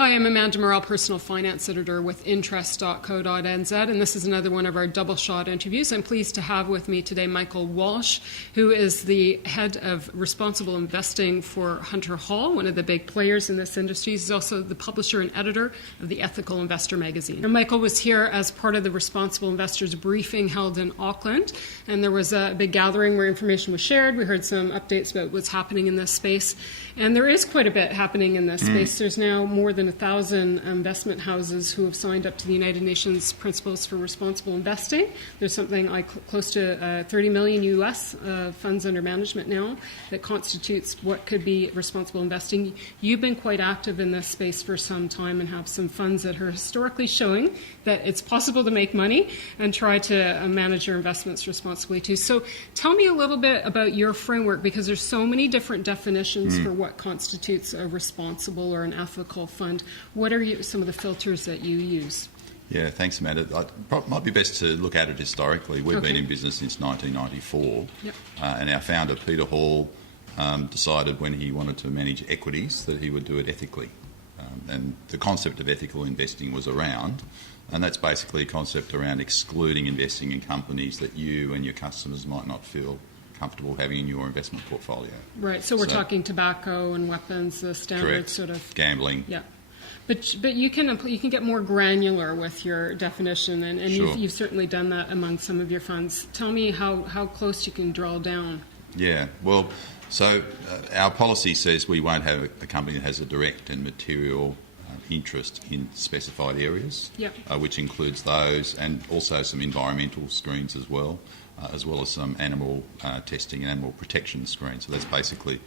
Hi, I'm Amanda Morrall, Personal Finance Editor with Interest.co.nz, and this is another one of our double shot interviews. I'm pleased to have with me today Michael Walsh, who is the head of responsible investing for Hunter Hall, one of the big players in this industry. He's also the publisher and editor of the Ethical Investor magazine. And Michael was here as part of the Responsible Investors briefing held in Auckland, and there was a big gathering where information was shared. We heard some updates about what's happening in this space, and there is quite a bit happening in this space. There's now more than 1,000 investment houses who have signed up to the United Nations Principles for Responsible Investing. There's something like close to 30 million US funds under management now that constitutes what could be responsible investing. You've been quite active in this space for some time and have some funds that are historically showing that it's possible to make money and try to manage your investments responsibly too. So tell me a little bit about your framework, because there's so many different definitions for what constitutes a responsible or an ethical fund. What are some of the filters that you use? Yeah, thanks, Amanda. It might be best to look at it historically. We've been in business since 1994, and our founder, Peter Hall, decided when he wanted to manage equities that he would do it ethically. And the concept of ethical investing was around, and that's basically a concept around excluding investing in companies that you and your customers might not feel comfortable having in your investment portfolio. Right, so we're talking tobacco and weapons, the standard correct. Sort of... Gambling. Yeah. But you can get more granular with your definition, and Sure. you've certainly done that among some of your funds. Tell me how close you can draw down. Yeah, well, so our policy says we won't have a company that has a direct and material interest in specified areas, which includes those and also some environmental screens as well as some animal testing and animal protection screens. So that's basically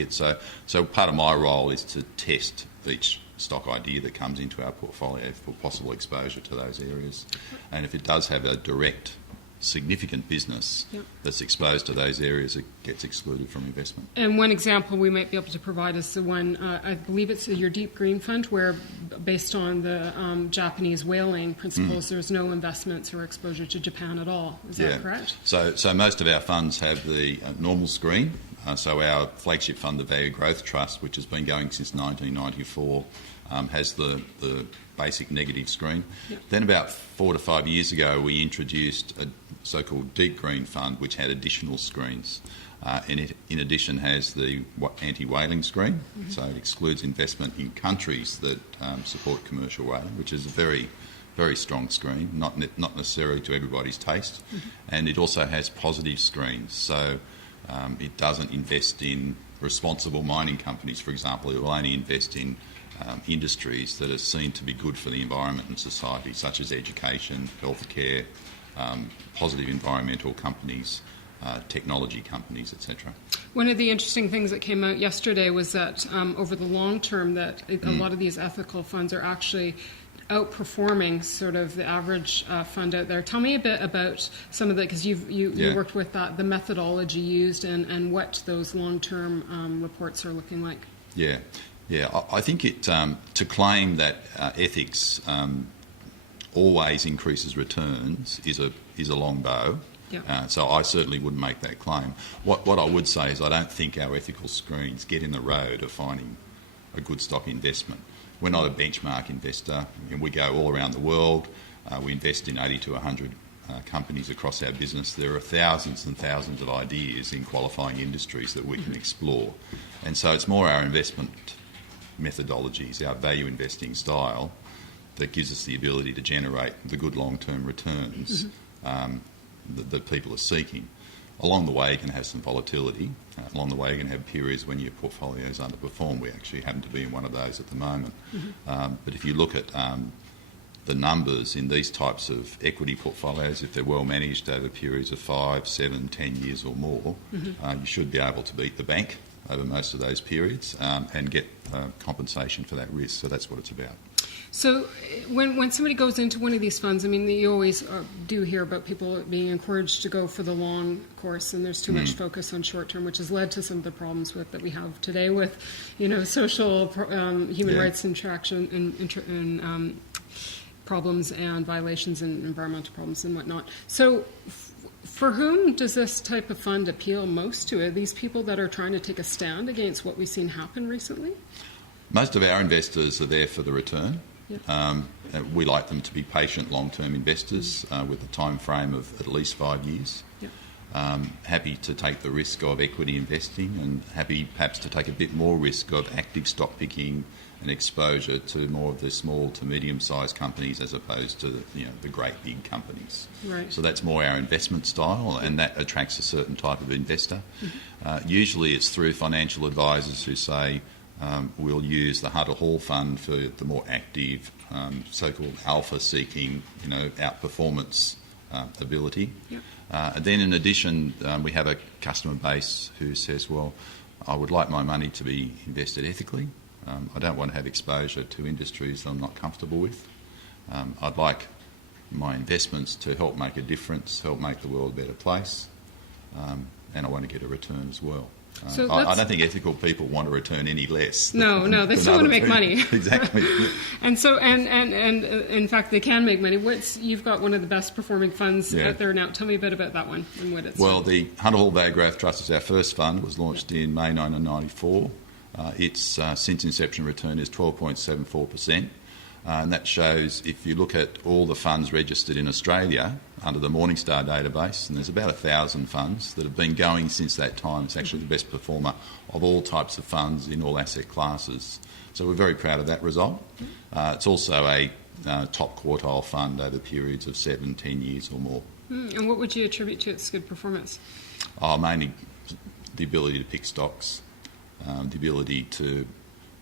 it. So part of my role is to test each stock idea that comes into our portfolio for possible exposure to those areas. And if it does have a direct significant business that's exposed to those areas, it gets excluded from investment. And one example we might be able to provide is the one, I believe it's your Deep Green Fund, where based on the Japanese whaling principles, there's no investments or exposure to Japan at all. Is that correct? So most of our funds have the normal screen. So our flagship fund, the Value Growth Trust, which has been going since 1994, has the basic negative screen. Then about 4 to 5 years ago, we introduced a so-called Deep Green Fund, which had additional screens. And it, in addition, has the anti-whaling screen, so it excludes investment in countries that support commercial whaling, which is a very, very strong screen, not necessarily to everybody's taste. And it also has positive screens, so it doesn't invest in responsible mining companies, for example. It will only invest in industries that are seen to be good for the environment and society, such as education, healthcare, positive environmental companies, technology companies, etc. One of the interesting things that came out yesterday was that over the long term that a lot of these ethical funds are actually outperforming sort of the average fund out there. Tell me a bit about some of the, because you worked with that, the methodology used and what those long-term reports are looking like. Yeah, I think it to claim that ethics always increases returns is a long bow. So I certainly wouldn't make that claim. What I would say is I don't think our ethical screens get in the road of finding a good stock investment. We're not a benchmark investor. We go all around the world. We invest in 80 to 100 companies across our business. There are thousands and thousands of ideas in qualifying industries that we can explore. And so it's more our investment methodologies, our value investing style, that gives us the ability to generate the good long-term returns that people are seeking. Along the way, you can have some volatility. Along the way, you can have periods when your portfolios underperform. We actually happen to be in one of those at the moment. But if you look at the numbers in these types of equity portfolios, if they're well managed over periods of 5, 7, 10 years or more, you should be able to beat the bank over most of those periods and get compensation for that risk. So that's what it's about. So when somebody goes into one of these funds, I mean, you always do hear about people being encouraged to go for the long course, and there's too much focus on short term, which has led to some of the problems that we have today with, social human rights interaction and problems and violations and environmental problems and whatnot. So for whom does this type of fund appeal most to? Are these people that are trying to take a stand against what we've seen happen recently? Most of our investors are there for the return. Yep. We like them to be patient, long-term investors with a time frame of at least 5 years. Yep. Happy to take the risk of equity investing and happy perhaps to take a bit more risk of active stock picking and exposure to more of the small to medium-sized companies as opposed to the great big companies. Right. So that's more our investment style, and that attracts a certain type of investor. Mm-hmm. Usually it's through financial advisors who say, we'll use the Hunter Hall Fund for the more active, so-called alpha-seeking, outperformance ability. Yep. And then in addition, we have a customer base who says, well, I would like my money to be invested ethically. I don't want to have exposure to industries that I'm not comfortable with. I'd like my investments to help make a difference, help make the world a better place, and I want to get a return as well. So I don't think ethical people want to return any less. No, they still want to make money. Exactly. And so, and in fact, they can make money. You've got one of the best performing funds out there now. Tell me a bit about that one and what it's. Well, the Hunter Hall Bay Growth Trust is our first fund. It was launched in May 1994. Its since inception return is 12.74%. And that shows, if you look at all the funds registered in Australia under the Morningstar database, and there's about 1,000 funds that have been going since that time. It's actually the best performer of all types of funds in all asset classes. So we're very proud of that result. It's also a top quartile fund over periods of 7, 10 years or more. And what would you attribute to its good performance? Mainly the ability to pick stocks, the ability to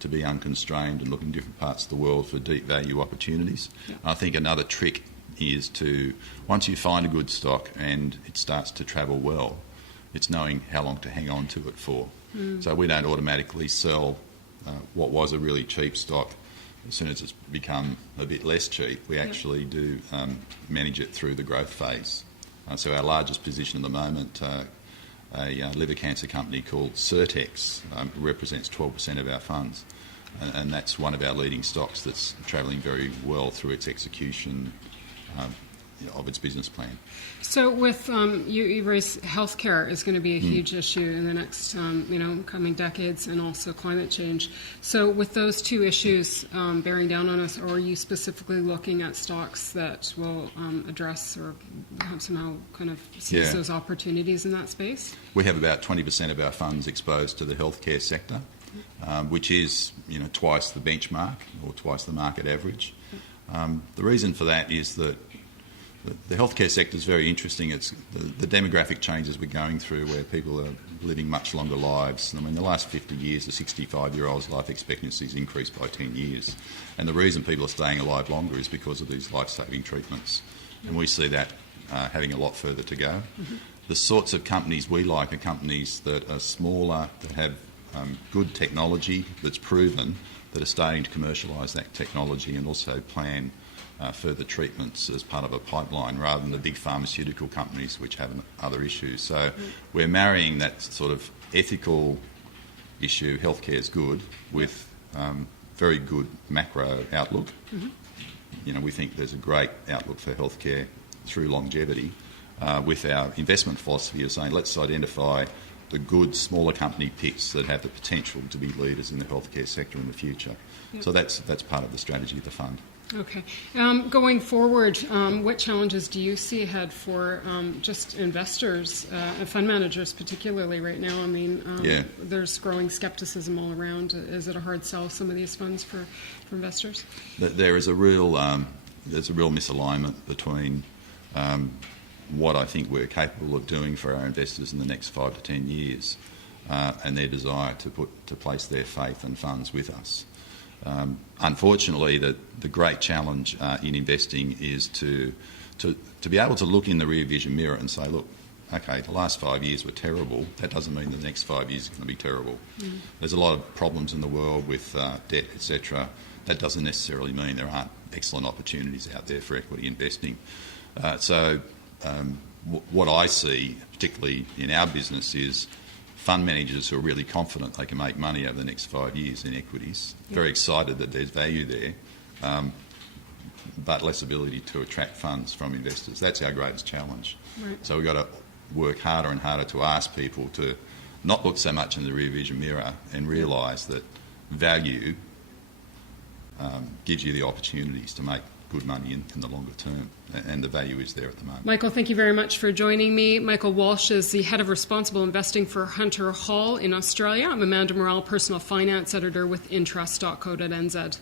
be unconstrained and look in different parts of the world for deep value opportunities. Yep. I think another trick is to, once you find a good stock and it starts to travel well, it's knowing how long to hang on to it for. So we don't automatically sell what was a really cheap stock as soon as it's become a bit less cheap. We actually do manage it through the growth phase. So our largest position at the moment, a liver cancer company called Certex, represents 12% of our funds, and that's one of our leading stocks that's travelling very well through its execution of its business plan. So with you raised healthcare is going to be a huge issue in the next coming decades, and also climate change. So with those two issues bearing down on us, are you specifically looking at stocks that will address or somehow kind of seize those opportunities in that space? We have about 20% of our funds exposed to the healthcare sector, which is twice the benchmark or twice the market average. The reason for that is that the healthcare sector is very interesting. It's the demographic changes we're going through, where people are living much longer lives. I mean, the last 50 years, the 65-year-old's life expectancy has increased by 10 years. And the reason people are staying alive longer is because of these life-saving treatments. And we see that having a lot further to go. The sorts of companies we like are companies that are smaller, that have good technology that's proven, that are starting to commercialise that technology and also plan further treatments as part of a pipeline, rather than the big pharmaceutical companies which have other issues. So we're marrying that sort of ethical issue, healthcare is good, with very good macro outlook. We think there's a great outlook for healthcare through longevity, with our investment philosophy of saying let's identify the good smaller company picks that have the potential to be leaders in the healthcare sector in the future. So that's part of the strategy of the fund. Okay. Going forward, what challenges do you see ahead for just investors, fund managers particularly right now? I mean, there's growing skepticism all around. Is it a hard sell, some of these funds for investors? There is there's a real misalignment between what I think we're capable of doing for our investors in the next 5 to 10 years and their desire to place their faith and funds with us. Unfortunately, the great challenge in investing is to be able to look in the rear vision mirror and say, look, okay, the last 5 years were terrible. That doesn't mean the next 5 years is going to be terrible. There's a lot of problems in the world with debt, etc. That doesn't necessarily mean there aren't excellent opportunities out there for equity investing. What I see, particularly in our business, is fund managers who are really confident they can make money over the next 5 years in equities, very excited that there's value there, but less ability to attract funds from investors. That's our greatest challenge. Right. So we've got to work harder and harder to ask people to not look so much in the rear vision mirror and realise that value gives you the opportunities to make good money in the longer term, and the value is there at the moment. Michael, thank you very much for joining me. Michael Walsh is the Head of Responsible Investing for Hunter Hall in Australia. I'm Amanda Morrall, Personal Finance Editor with Interest.co.nz.